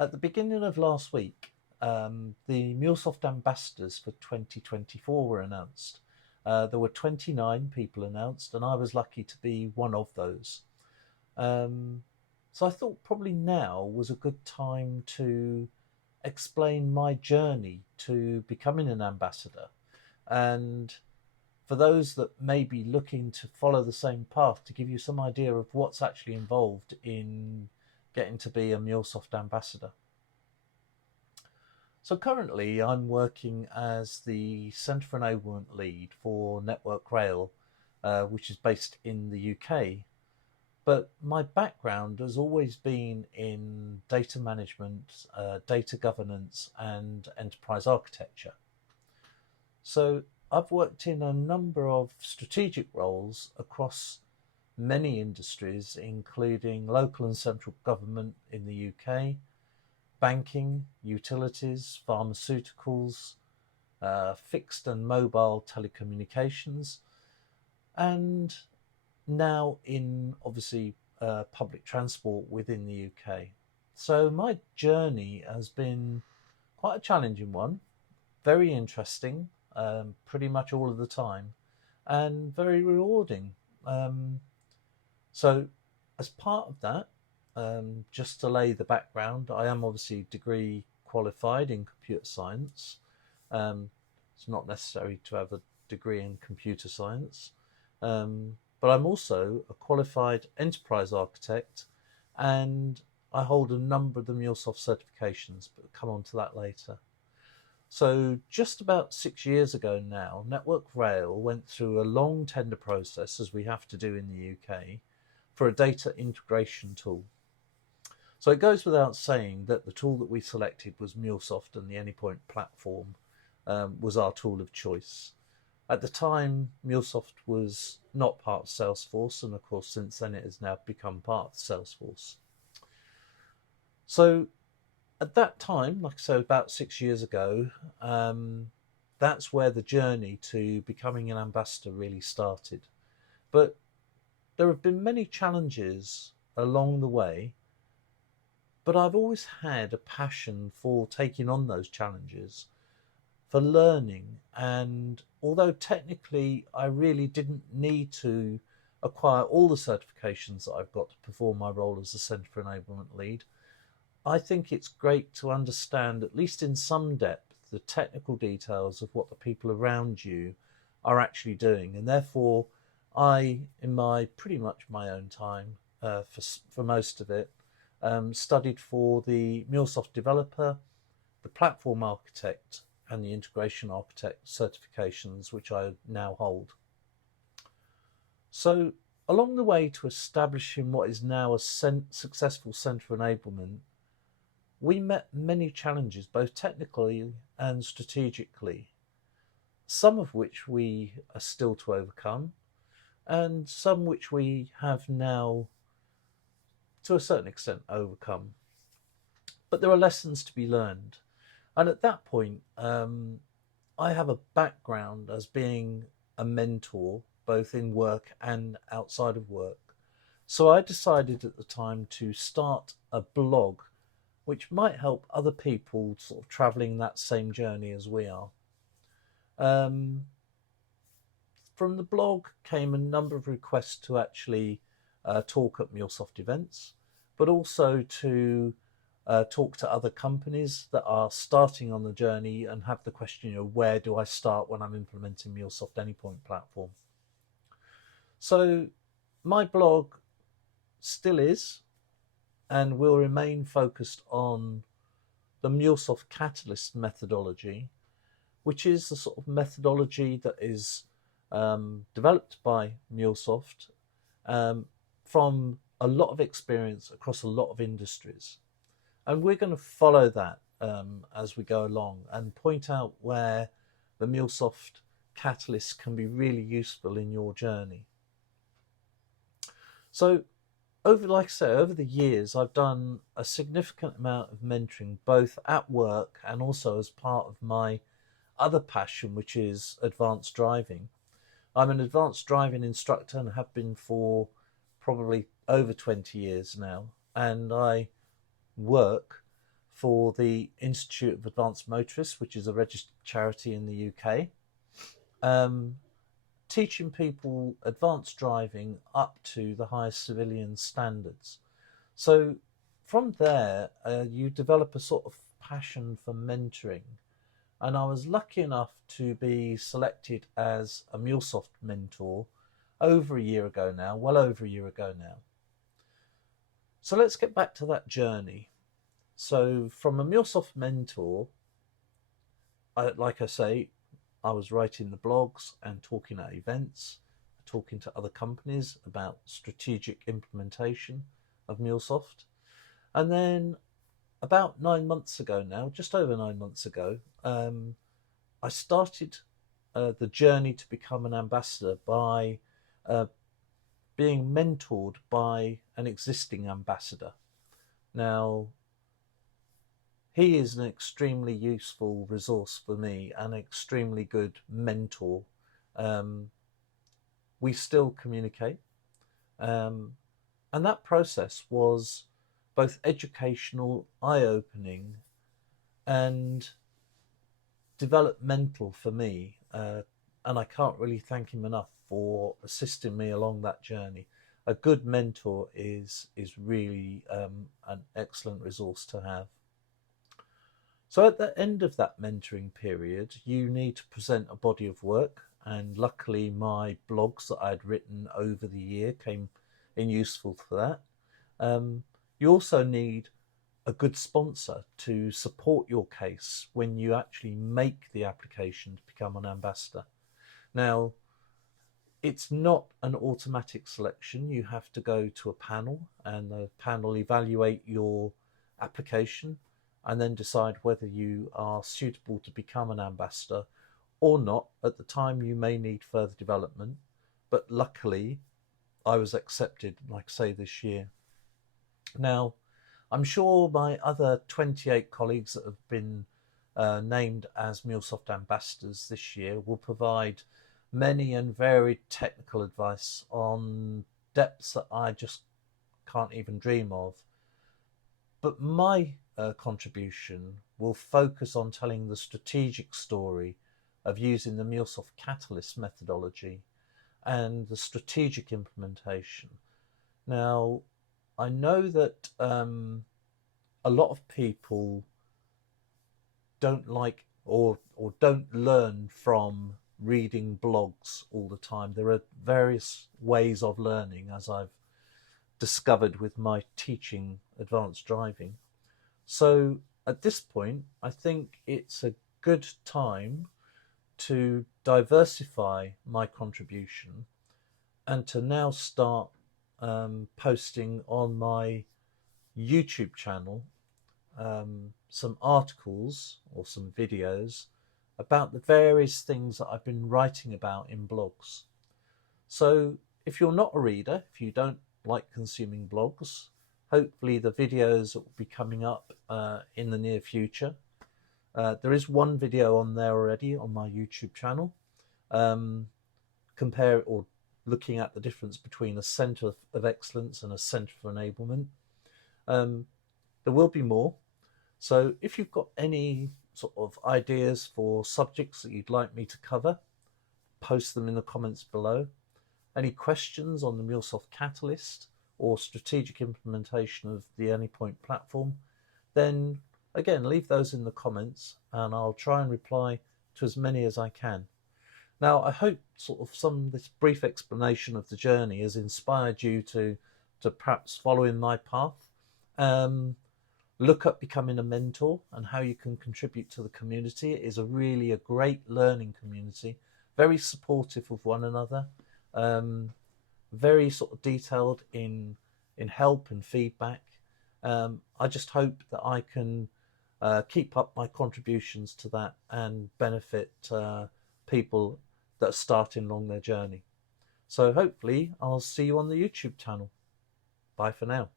At the beginning of last week, the MuleSoft Ambassadors for 2024 were announced. There were 29 people announced, and I was lucky to be one of those. Um, so I thought probably now was a good time to explain my journey to becoming an ambassador. And for those that may be looking to follow the same path, to give you some idea of what's actually involved in getting to be a MuleSoft ambassador. So currently, I'm working as the Centre for Enablement Lead for Network Rail, which is based in the UK. But my background has always been in data management, data governance, and enterprise architecture. So I've worked in a number of strategic roles across many industries, including local and central government in the UK, banking, utilities, pharmaceuticals, fixed and mobile telecommunications, and now in obviously public transport within the UK. So my journey has been quite a challenging one, very interesting, pretty much all of the time, and very rewarding. Um, so, as part of that, just to lay the background, I am obviously degree qualified in computer science. Um, it's not necessary to have a degree in computer science, but I'm also a qualified enterprise architect, and I hold a number of the MuleSoft certifications, but I'll come on to that later. So, just about 6 years ago now, Network Rail went through a long tender process, as we have to do in the UK, for a data integration tool. So it goes without saying that the tool that we selected was MuleSoft, and the Anypoint platform was our tool of choice. At the time, MuleSoft was not part of Salesforce, and of course, since then it has now become part of Salesforce. So at that time, like I said, about 6 years ago, that's where the journey to becoming an ambassador really started. But there have been many challenges along the way, but I've always had a passion for taking on those challenges, for learning. And although technically I really didn't need to acquire all the certifications that I've got to perform my role as a Centre for Enablement Lead, I think it's great to understand, at least in some depth, the technical details of what the people around you are actually doing. And therefore, I, in my pretty much my own time, for most of it, studied for the MuleSoft developer, the platform architect, and the integration architect certifications, which I now hold. So, along the way to establishing what is now a successful Centre for Enablement, we met many challenges, both technically and strategically, some of which we are still to overcome, and some which we have now, to a certain extent, overcome. But there are lessons to be learned. And at that point, I have a background as being a mentor, both in work and outside of work. So I decided at the time to start a blog which might help other people sort of traveling that same journey as we are. Um, from the blog came a number of requests to actually talk at MuleSoft events, but also to talk to other companies that are starting on the journey and have the question, where do I start when I'm implementing MuleSoft Anypoint platform? So my blog still is and will remain focused on the MuleSoft Catalyst methodology, which is the sort of methodology that is developed by MuleSoft from a lot of experience across a lot of industries. And we're going to follow that as we go along and point out where the MuleSoft Catalyst can be really useful in your journey. So like I say, over the years, I've done a significant amount of mentoring, both at work and also as part of my other passion, which is advanced driving. I'm an advanced driving instructor and have been for probably over 20 years now. And I work for the Institute of Advanced Motorists, which is a registered charity in the UK, teaching people advanced driving up to the highest civilian standards. So from there, you develop a sort of passion for mentoring. And I was lucky enough to be selected as a MuleSoft mentor over a year ago now, well over a year ago now. So let's get back to that journey. So from a MuleSoft mentor, like I say, I was writing the blogs and talking at events, talking to other companies about strategic implementation of MuleSoft. And then about 9 months ago now, just over 9 months ago, I started the journey to become an ambassador by being mentored by an existing ambassador. Now, he is an extremely useful resource for me, an extremely good mentor. We still communicate. And that process was both educational, eye-opening, and developmental for me. And I can't really thank him enough for assisting me along that journey. A good mentor is really an excellent resource to have. So at the end of that mentoring period, you need to present a body of work, and luckily my blogs that I'd written over the year came in useful for that. You also need a good sponsor to support your case when you actually make the application to become an ambassador. Now, it's not an automatic selection. You have to go to a panel, and the panel evaluate your application and then decide whether you are suitable to become an ambassador or not. At the time, you may need further development, but luckily I was accepted, like I say, this year. Now, I'm sure my other 28 colleagues that have been named as MuleSoft Ambassadors this year will provide many and varied technical advice on depths that I just can't even dream of. But my contribution will focus on telling the strategic story of using the MuleSoft Catalyst methodology and the strategic implementation. Now, I know that a lot of people don't like or don't learn from reading blogs all the time. There are various ways of learning, as I've discovered with my teaching advanced driving. So at this point, I think it's a good time to diversify my contribution and to now start posting on my YouTube channel some articles or some videos about the various things that I've been writing about in blogs. So if you're not a reader, if you don't like consuming blogs, hopefully the videos that will be coming up in the near future. There is one video on there already on my YouTube channel, looking at the difference between a centre of excellence and a centre for enablement. There will be more. So if you've got any sort of ideas for subjects that you'd like me to cover, post them in the comments below. Any questions on the MuleSoft Catalyst or strategic implementation of the Anypoint platform, then again, leave those in the comments and I'll try and reply to as many as I can. Now, I hope this brief explanation of the journey has inspired you to perhaps follow in my path. Look at becoming a mentor and how you can contribute to the community. It is a great learning community, very supportive of one another, very sort of detailed in help and feedback. I just hope that I can keep up my contributions to that and benefit people that are starting along their journey. So hopefully I'll see you on the YouTube channel. Bye for now.